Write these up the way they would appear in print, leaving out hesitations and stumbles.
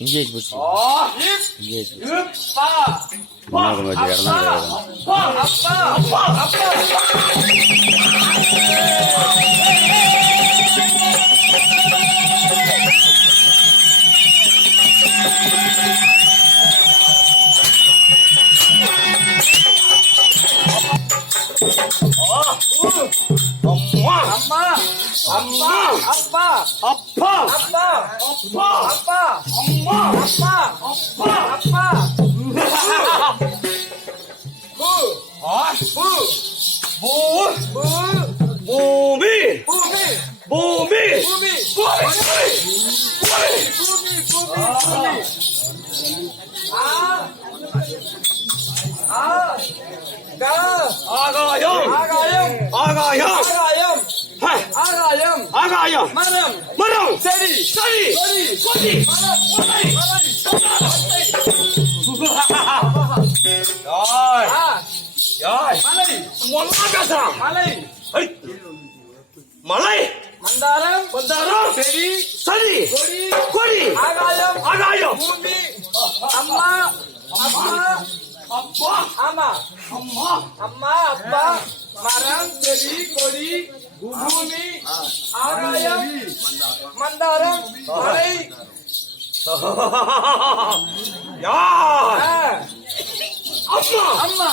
Engage bus. Engage bus. Malay, Mandaram, Seri, Sari, Kori, Agayam, Bumi, Amma, Abba, Maram, Seri, Kori, Bumi, Agayam, Mandaram, Malay. Amma,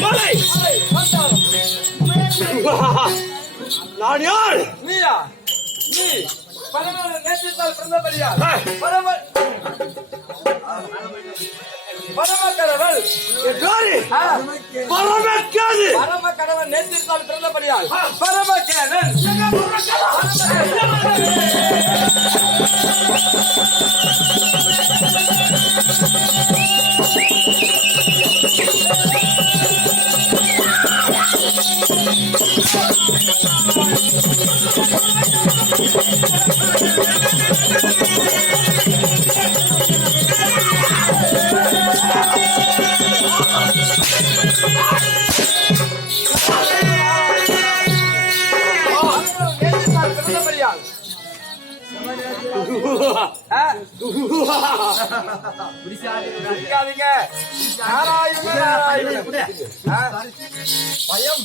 Malay, நான் யார்? நீயா? நீ பரம நேசித்தால் பிறந்தபடியா? பரம கடவுள் பரம கடவுள் நேசித்தால் பிறந்தபடியால் பரம கேளன் பயம்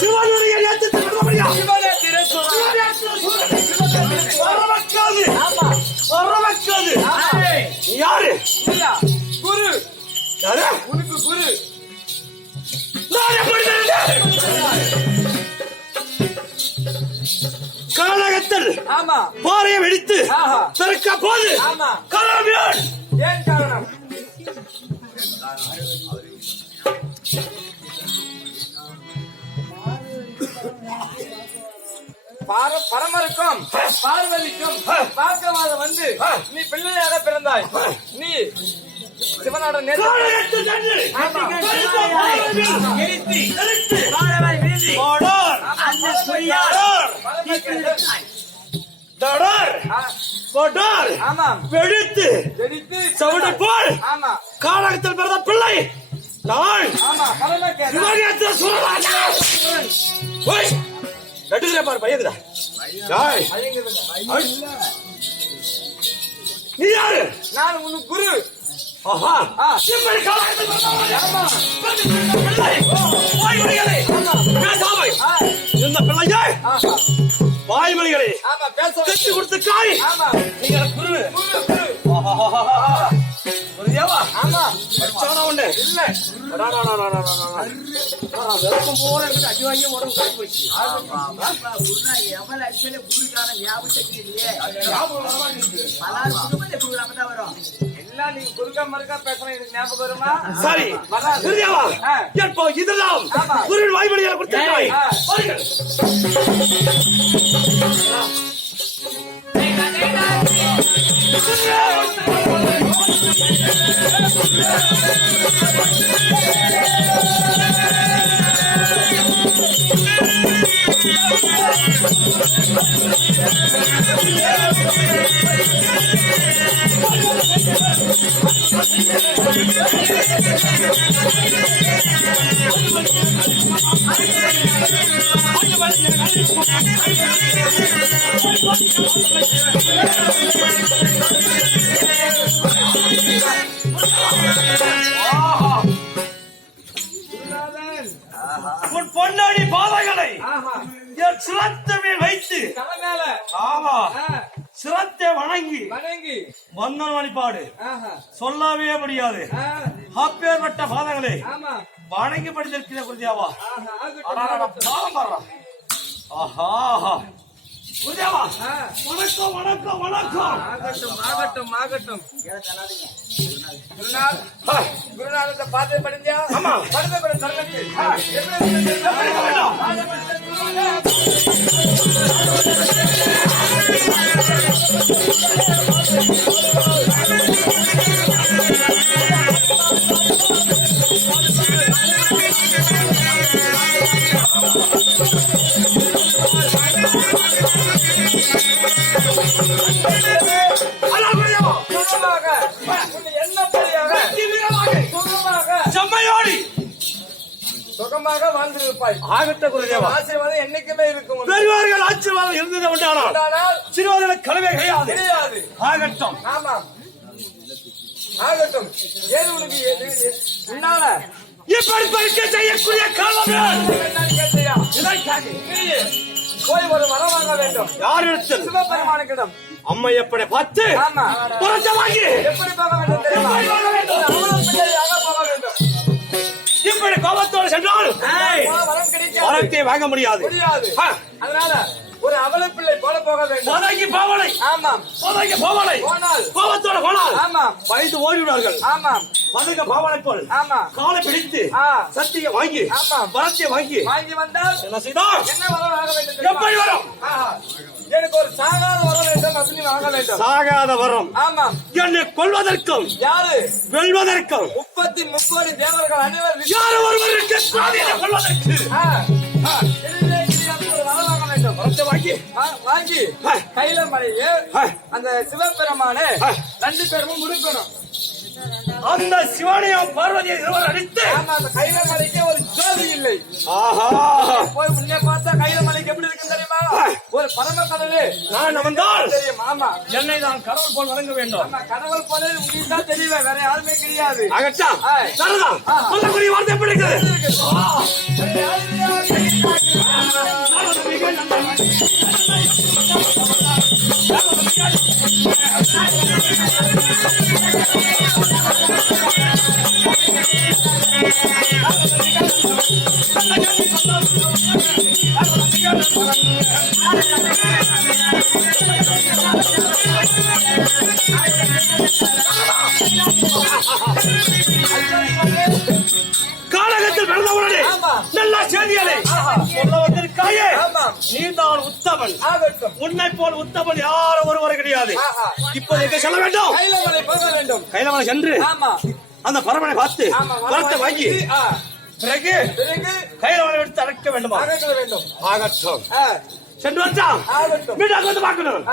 சிவனுடைய யாரு? குரு. உனக்கு குரு காலகத்தில் பாறையை வெடித்து திறக்க போது காரணம் ஏன் காரணம்? பரமருக்கும் பார்வதிக்கும் பார்க்கவாத வந்து நீ பிள்ளையாக பிறந்தாய். நீ சிவனோட வெடித்து சவுடு போல் காலகத்தில் பிறந்த பிள்ளை நான் பாரு பையதுடா. நீ யாரு? நான் உனக்கு குரு. இந்த பிள்ளையை வாய்மொழிகளை கட்டி கொடுத்து காய் நீங்க குரு. ஒண்ணு இல்ல வெப்பம் போல அடி வாங்கி உடம்பு காய் போச்சு. குருக்கான ஞாபகம் இல்லையே வரும். இல்ல நீங்க குறுக்க மறுக்கா பேசணும் எனக்கு ஞாபகம் வருமா? சரி குருதேவா இப்போ இதெல்லாம் குருவின் வாய்மொழிகளை கொடுத்திருக்கிறாய். உன் பொன்னாடி பாதைகளை என் சிரத்தை வைத்து தலை மேல ஆமா சிரத்தை வணங்கி வந்தன வழிபாடு சொல்லவே முடியாது. அப்பேற்பட்ட பாதங்களை வணங்கி படித்திருக்கிற குருதேவா. ஆஹா குருதேவா வணக்கம் வணக்கம் வணக்கம். ஆகட்டும் ஆகட்டும். குருநாதத்தை பார்த்து படிஞ்சா படுத்த தருணத்தில் சுகமாக வாழ்ந்திருப்பாய். ஆகட்ட குருதேவா ஆசீர்வாதம் என்னைக்குமே இருக்கும். பெரியவர்கள் ஆசீர்வாதம் இருந்தது உண்டானால் சிறுவர்களை கலவே கிடையாது. ஆகட்டும். ஆமா ஆகட்டும். ஏது உனக்கு உன்னால இப்படி பரிசை செய்யக்கூடிய காலம் போய் ஒரு வரம் வாங்க வேண்டும். யாரிடத்தில்? சிவபெருமானுக்கிடம். அம்மை எப்படி பார்த்து வாங்கி எப்படி போக வேண்டும் தெரியுமா? போக வேண்டும். இப்படி கோபத்தோடு சென்றால் வரத்தை வாங்க முடியாது. அதனால ஒரு அவல பிள்ளை போல போக வேண்டும். பாவனை ஆமாம் பாவனை போனால் கோபத்தோட போனால் ஆமாம் பயந்து ஓடிவிடார்கள். ஆமாம் பதங்க பாவனை போல் ஆமா காலை பிடித்து சத்தியை வாங்கி வரத்தை வாங்கி வந்தால் என்ன செய்தால் என்ன வரம் வாங்க வேண்டும்? எப்படி வரும்? எனக்கு ஒரு சாகாத வரம் வேண்டும். அப்படி வாங்க வேண்டும். சாகாத வரம். ஆமாம் என்னை கொல்வதற்கும் யாரு வெல்வதற்கும் 33 கோடி தேவர்கள் அனைவரும் யார் ஒருவருக்கு கொல்வதற்கு வாங்கி கையில மலையே அந்த சிவபெருமானே 2 பேரும் முடுக்கணும். அந்த சிவனையும் பார்வதியை இருவர் அடித்து அந்த கையில மலைக்கு ஒரு ஜோதி இல்லை. போய் முன்னே பார்த்தா கையில மலைக்கு எப்படி இருக்கு தெரியுமா? ஒரு பரம கடலே நான் வந்தால் தெரியும். ஆமா என்னை நான் கடவுள் போல் வணங்க வேண்டும். ஆமா கடவுள் போல உங்களுக்கு தான் தெரியும். வேற யாருமே கிடையாது. ஆகட்டா சரிதான். சொல்லக்கூடிய வார்த்தை எப்படி இருக்குது? காலகத்தில் பிறந்தவனே நல்ல செய்திகளை சொல்ல வந்திருக்காயே. நீதான் உத்தமன். உன்னை போல் உத்தமன் யாரும் ஒருவர் கிடையாது. இப்போது எங்க செல்ல வேண்டும்? கைலமலை சென்று அந்த பரமனை பார்த்து வரத்தை வாங்கி பிறகு கைலமலை எடுத்து அழைக்க வேண்டுமா? ஆகட்டும். சென்று வந்தான் மீண்டும் வந்து பார்க்கணும்.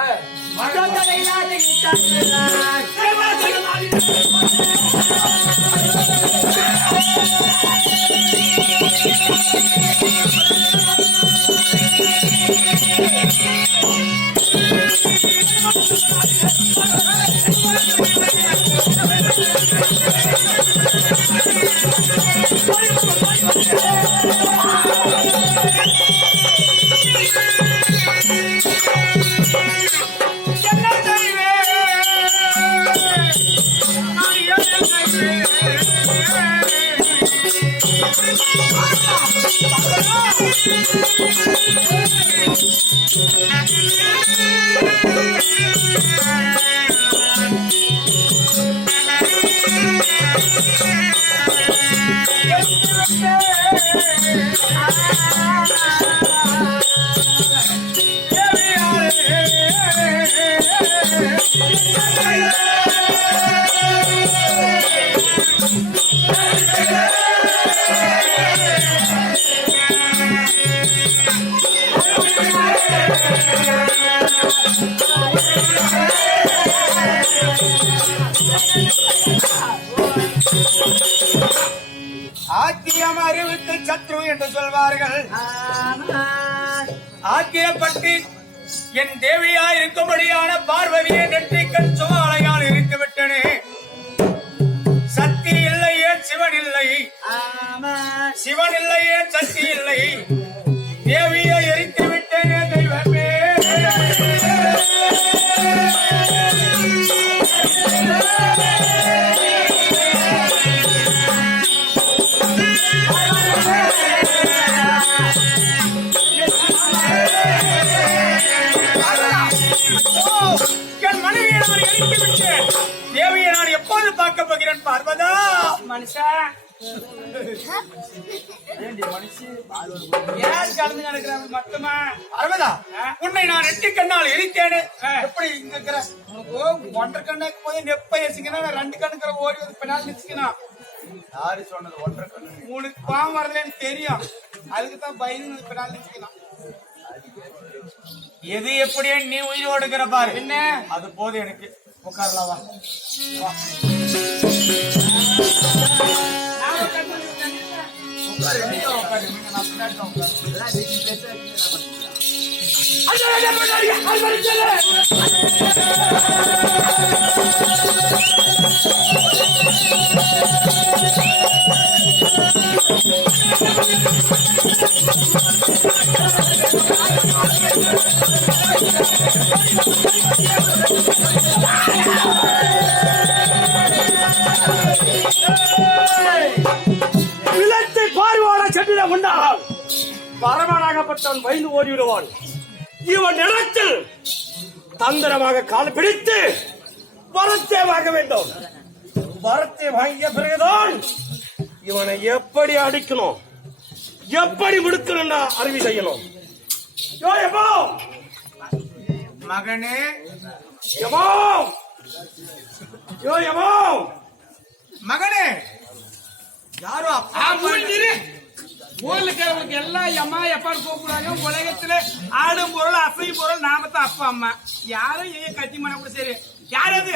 ஆக்கிரப்பட்டு என் தேவியா இருக்கும்படியான பார்வதியை நெற்றிக்கண் சுமாலையால் இருந்து விட்டனே. சக்தி இல்லை ஏன் சிவன் இல்லை, சிவன் இல்லை ஏன் சக்தி இல்லை, தேவியை எரித்து விட்டேனே தெய்வமே. என் மனைவியை நான் எரித்து விட்டேன், தேவியை நான் எப்போது பார்க்க போகிறேன் பார்வதா? மனுஷா மட்டுமா பார்வதா, உன்னை நான் எட்டி கண்ணால் எரித்தேனே. எப்படி இங்க இருக்கிற உனக்கு ஒன்றரை கண்ணுக்கு போய் நெப்ப எசிக்கணும், 2 கண்ணுக்கிற ஓடி வந்து பின்னால் நிச்சுக்கணும். யாரு சொன்னது ஒன்றரை கண்ணு? உனக்கு பாவம் வரலன்னு தெரியும், அதுக்குதான் பயந்து பின்னால் நிச்சுக்கணும். எது எப்படியே நீ உயிரோடு இருக்கிற பாரு, என்ன அது போது எனக்கு. உட்காரலாம் வா. விலத்தை பார்வான சென்றிட முன்னாள் பரமனாகப்பட்டவன் பயந்து ஓடிவிடுவான். இவன் இடத்தில் தந்திரமாக கால் பிடித்து வரத்தை வாங்க வேண்டும். வரத்தை வாங்கிய பிறகுதான் இவனை எப்படி அடிக்கணும், எப்படி முடுக்கணும் அறிவி செய்யணும். மகனே மகனே, யாரோ ஊர்ல இருக்கிறவங்களுக்கு எல்லாம் அம்மா எப்பான்னு கூப்பிடுறாங்க. உலகத்துல ஆடும் பொருள் அசையும் பொருள் நாமத்தான் அப்பா அம்மா. யாரும் கட்டி மன கூட சரி, யாராவது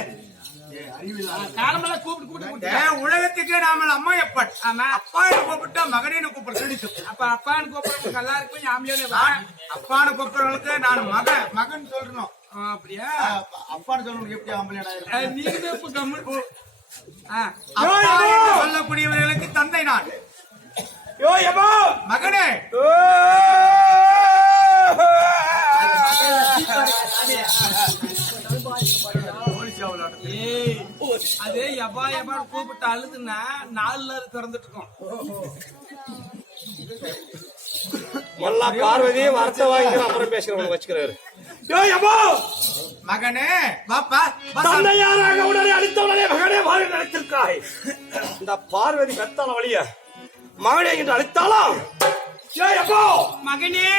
காலமெல்லாம் கூப்பிட்டு உலகத்துக்கு நாம அம்மா எப்பட் ஆமா அப்பான்னு கூப்பிட்டா மகனேன்னு கூப்பிடுறது. அப்ப அப்பான்னு கூப்பிடுறவங்களுக்கு எல்லாருக்கும் யாமியோட அப்பான்னு கூப்பிடுறவங்களுக்கு நான் மகன் சொல்லணும். அப்படியா? அப்பான்னு சொல்லணும் எப்படி ஆம்பளை? நீங்க சொல்லக்கூடியவர்களுக்கு தந்தை நான். மகனே அதே எபா எபா கூப்பிட்டு அழுதுன்னா 4 திறந்துட்டு இருக்கோம். எல்லா பார்வதி வார்த்தை வாங்கி அப்புறம் பேசுறவங்க வச்சுக்கிறாரு. மகனே பாப்பா தந்தையாராக உடனே அளித்தவனே மகனே வாழ நினைத்திருக்காய். இந்த பார்வதி கத்தால வழிய மகனே என்று அழைத்தாலும் மகனே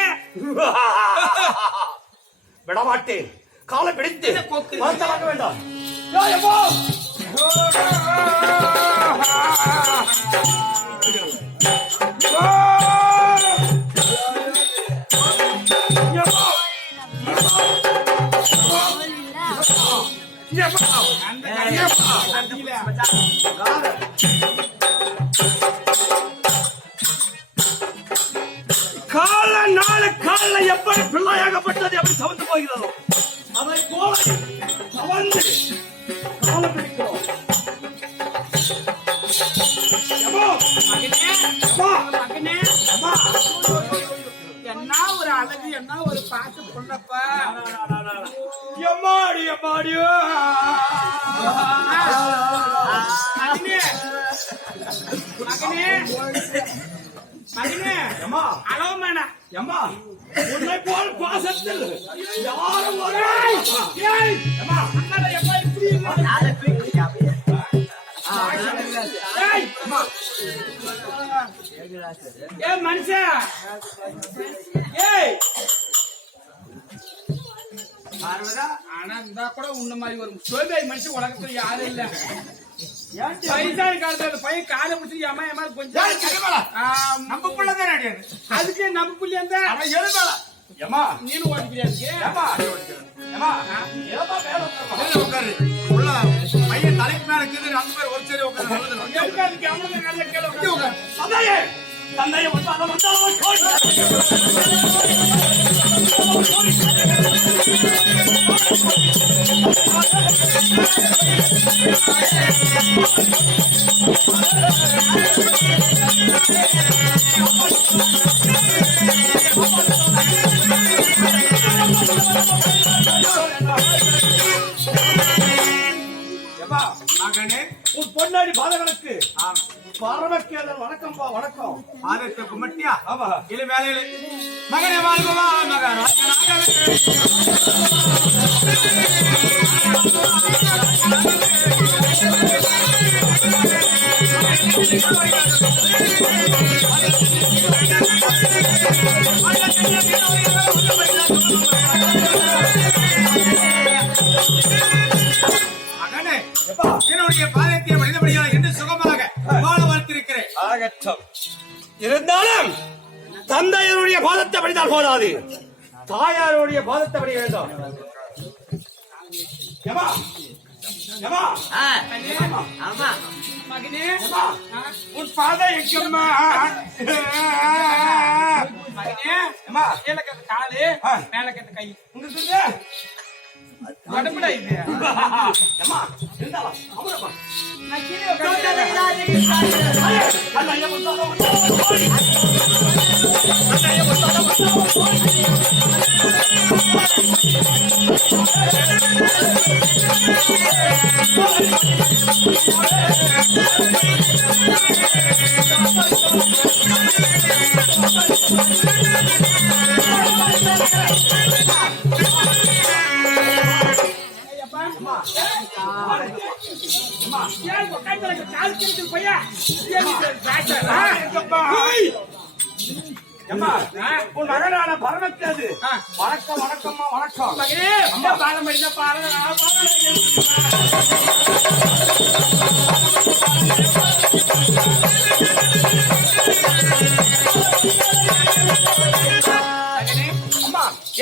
விடமாட்டேன். காலை பிடித்து வாங்க வேண்டாம். கால நாலு கால எப்படி பிள்ளையாகப்பட்டது எப்படி சவந்து போகிறதோ அதை போல சவந்து கால பிடிக்கிறோம். என்ன ஒரு அழகு, என்ன ஒரு பாட்டு பொண்ணப்பா. எம்மாடி எம்மாடியோ மகனே மகனே அம்மா அளவமானா அம்மா உன்னை போல் பாசத்தில் யாரும் மனுஷா ஆனா இருந்தா கூட உன்ன மாதிரி ஒரு சோபாய் மனுஷன் உலகத்துல யாரும் இல்ல. வயசான காலத்துல பையன் காலை பிடிச்சி அம்மா அம்மா கொஞ்சம் நம்ம பிள்ளைதான் கிடையாது. அதுக்கு நம்ம பிள்ளை இருந்தா நீனு ஓடிக்கிறியா? பையன் தலைக்கு மேல இருக்குது, அந்த மாதிரி ஒரு சரி உட்காந்து பொன்னாடி பாதகனுக்கு பரமக்கேதன் வணக்கம்பா வணக்கம். பாதத்தை கும்பிட்டியா? ஆமா. இல்ல வேலையில மகனே வாழ்வா மகனே என்னுடைய பாதத்தை மனிதபடியா என்று சுகமாக வாழ வளர்த்திருக்கிறேன். ஆகட்டும். இருந்தாலும் தந்தையருடைய பாதத்தை படித்தால் போதாது, தாயாருடைய பாதத்தை படி வேண்டும். ஏமா ஏமா ஆமா மகனே உன் பாதம் எங்கம்மா? மகனே அம்மா கீழே கத்து காலு மேல கத்து கை உங்களுக்கு உடம்புல இது ஏமா இருந்தாலும் அமரமா நான் கீழே உட்கார்ந்து உன் மகனான பரமக்கேது வணக்கம் வணக்கம்மா வணக்கம். பாலம் படித்த பாலம்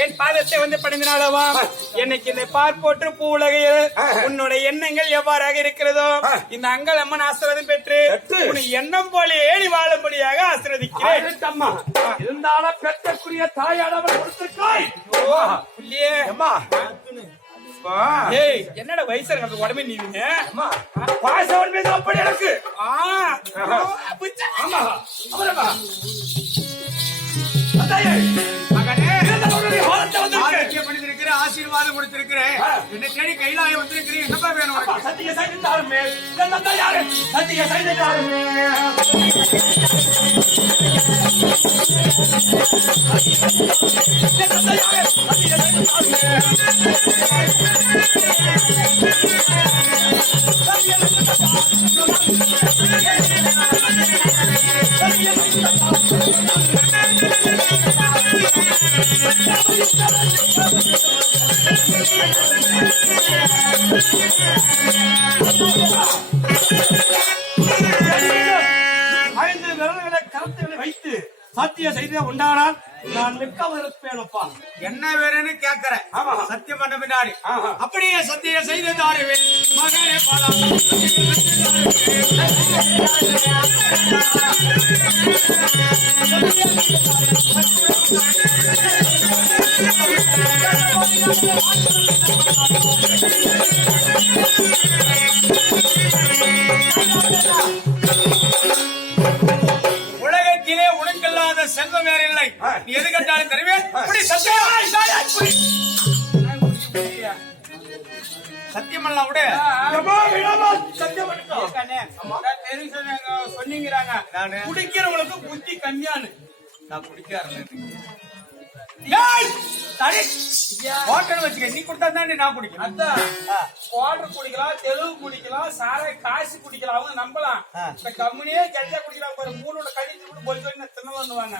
என் பாதத்தை வந்து பணிந்தினாலவா என்னைக்கு இந்த பார்ப்போற்று பூவுலகையில் உன்னுடைய எண்ணங்கள் எவ்வாறாக இருக்கிறதோ இந்த அங்கள் அம்மன் ஆசீர்வாதம் பெற்று உன் எண்ணம் போலே நீ வாழும்படியாக ஆசீர்வதிக்கிறேன். அம்மா இருந்தாலும் பெற்றக்கூடிய தாயானவர் கொடுத்திருக்காய். ஏய் என்னடா வயசு எனக்கு உடம்பே நீங்க பாசவன் மீது அப்படி எனக்கு ஆசீர்வாதம் கொடுத்திருக்கிறேன். என்ன தேடி கைலாயம் வந்திருக்கிறேன். என்னப்பா வேணும்? சத்திய செய்தாருமே சத்திய செய்தாருமே ஐந்து விரல்களை கருத்துகளை வைத்து சத்திய செய்த உண்டானால் நான் மிக்கவும் இருப்பேனப்பா. என்ன வேணும்னு கேட்கிறேன். சத்தியம் பண்ண பின்னாடி அப்படியே சத்தியம் செய்து தாருவேன் மகனே பாலம். உலகத்திலே உனக்கில்லாத செல்வம் வேற இல்லை. நீ எது கண்டாலும் தருவேன். சத்தியமல்லா விட சொன்னீங்கிறாங்க. குடிக்கிறவங்களுக்கு புத்தி கம்மியானு நான் குடிக்காரன் ஹோட்டல் வச்சுக்க. நீ கொடுத்தா தான் நான் குடிக்கணும். அதான் வாட்டர் குடிக்கலாம், தெலுங்கு குடிக்கலாம், சாரை காசு குடிக்கலாம், அவங்க நம்பலாம். இந்த கம்பெனியே கஞ்சா குடிக்கலாம். ஒரு மூணோட கழிச்சு கூட பொய் சொல்லி தின்னவாங்க.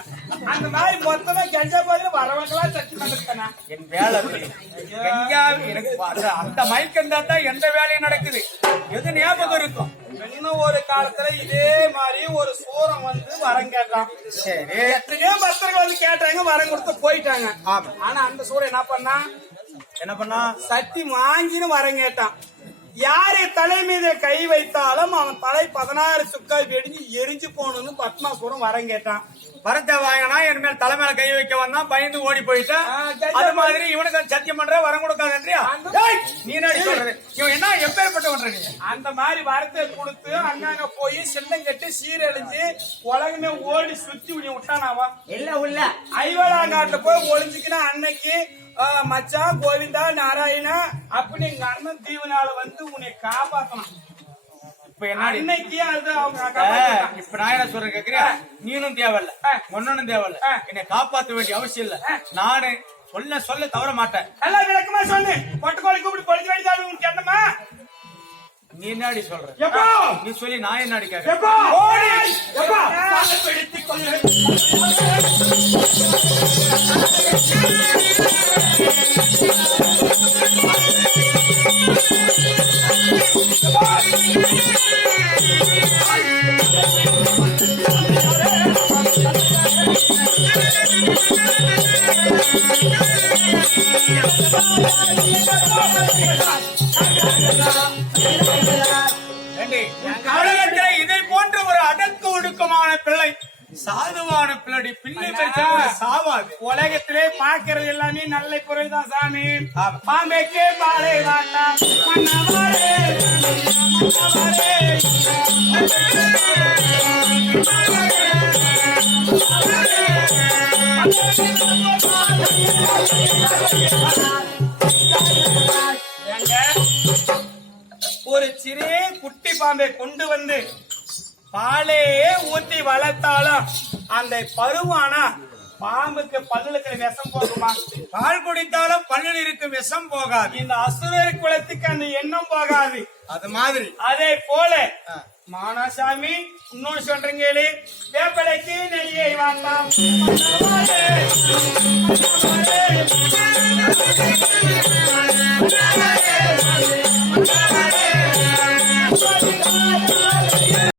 அந்த மாதிரி மொத்தமா கஞ்சா பாதியில வரவங்களாம் சட்டி பண்ணிருக்கேன். என் வேலை எனக்கு அந்த மயக்கம் தான் எந்த வேலையும் நடக்குது. எது ஞாபகம் இருக்கும். இன்னும் ஒரு காலத்துல இதே மாதிரி ஒரு சூரம் வந்து வரம் கேட்டான். சரி, எத்தனையோ பக்தர்கள் வந்து கேட்டாங்க, வரம் கொடுத்து போயிட்டாங்க. ஆனா அந்த சூரம் என்ன பண்ணா சட்டி வாங்கின்னு வரம் கேட்டான். யாரு தலை மீது கை வைத்தாலும் அவன் தலை 16 சுக்காய் வெடிஞ்சு எரிஞ்சு போகணும்னு பத்மாசுரம் வரம் கேட்டான். வரத்தை வாங்கினா என் மேல் தலை மேல கை வைக்க வந்தான், பயந்து ஓடி போயிட்டான். அது மாதிரி இவனுக்கு சத்தியம் பண்ற வரம் கொடுக்காதுன்றியா? நீ என்ன சொல்றது? இவன் என்ன எப்பேற்பட்ட நீ? அந்த மாதிரி வரத்தை கொடுத்து அண்ணாங்க போய் செல்லம் கட்டி சீரழிஞ்சு உலகமே ஓடி சுத்தி உனி விட்டானாவா இல்ல உள்ள ஐவலாங்காட்டுல போய் ஒளிஞ்சுக்கினா அன்னைக்கு மச்சான் கோவிந்தா நாராயணா அப்படின்னு எங்க அண்ணன் தீவனால வந்து உன்னை காப்பாத்தணும். இப்ப என்ன இன்னைக்கு அது அவங்க காப்பாத்திட்டாங்க. இப்ப நான் என்ன சொல்றேன் கேக்குறியா? நீனும் தேவையில்ல, ஒன்னும் தேவையில்ல, என்னை காப்பாத்த வேண்டிய அவசியம் இல்ல. நானு சொல்ல தவற மாட்டேன். நல்லா விளக்கமா சொல்லு. பொட்டுக்கோழி கூப்பிட்டு பொழிச்சு வேண்டியது உனக்கு என்னமா? நீ என்னடி சொல்ற? எப்போ நீ சொல்லி நான் என்னடி கேட்க? எப்போ ஓடி எப்போ காலை பிடித்துக் கொள்ளு. இதை போன்ற ஒரு அடக்க ஒடுக்கமான பிள்ளை, சாதுவான பிள்ளை, பிள்ளை பெற்ற சாவாது. உலகத்திலே பாக்குறது எல்லாமே நல்ல பொருள் தான் சாமி. பாம்பேக்கே பாலை வாட்டா மன்னவாரே மன்னவாரே. ஒரு சிறிய குட்டி பாம்பை கொண்டு வந்து பாலே ஊத்தி வளர்த்தாலும் அந்த பருவானா பாம்புக்கு பல்லுல இருக்கிற விஷம் போகுமா? பால் குடித்தாலும் பல்லில் இருக்கும் விஷம் போகாது. இந்த அசுர குலத்துக்கு அந்த எண்ணம் போகாது. அது மாதிரி அதே போல மானாசாமி இன்னொன்னு சொல்றீங்க, வேப்பலைக்கு நெல்லியை வாங்கலாம்.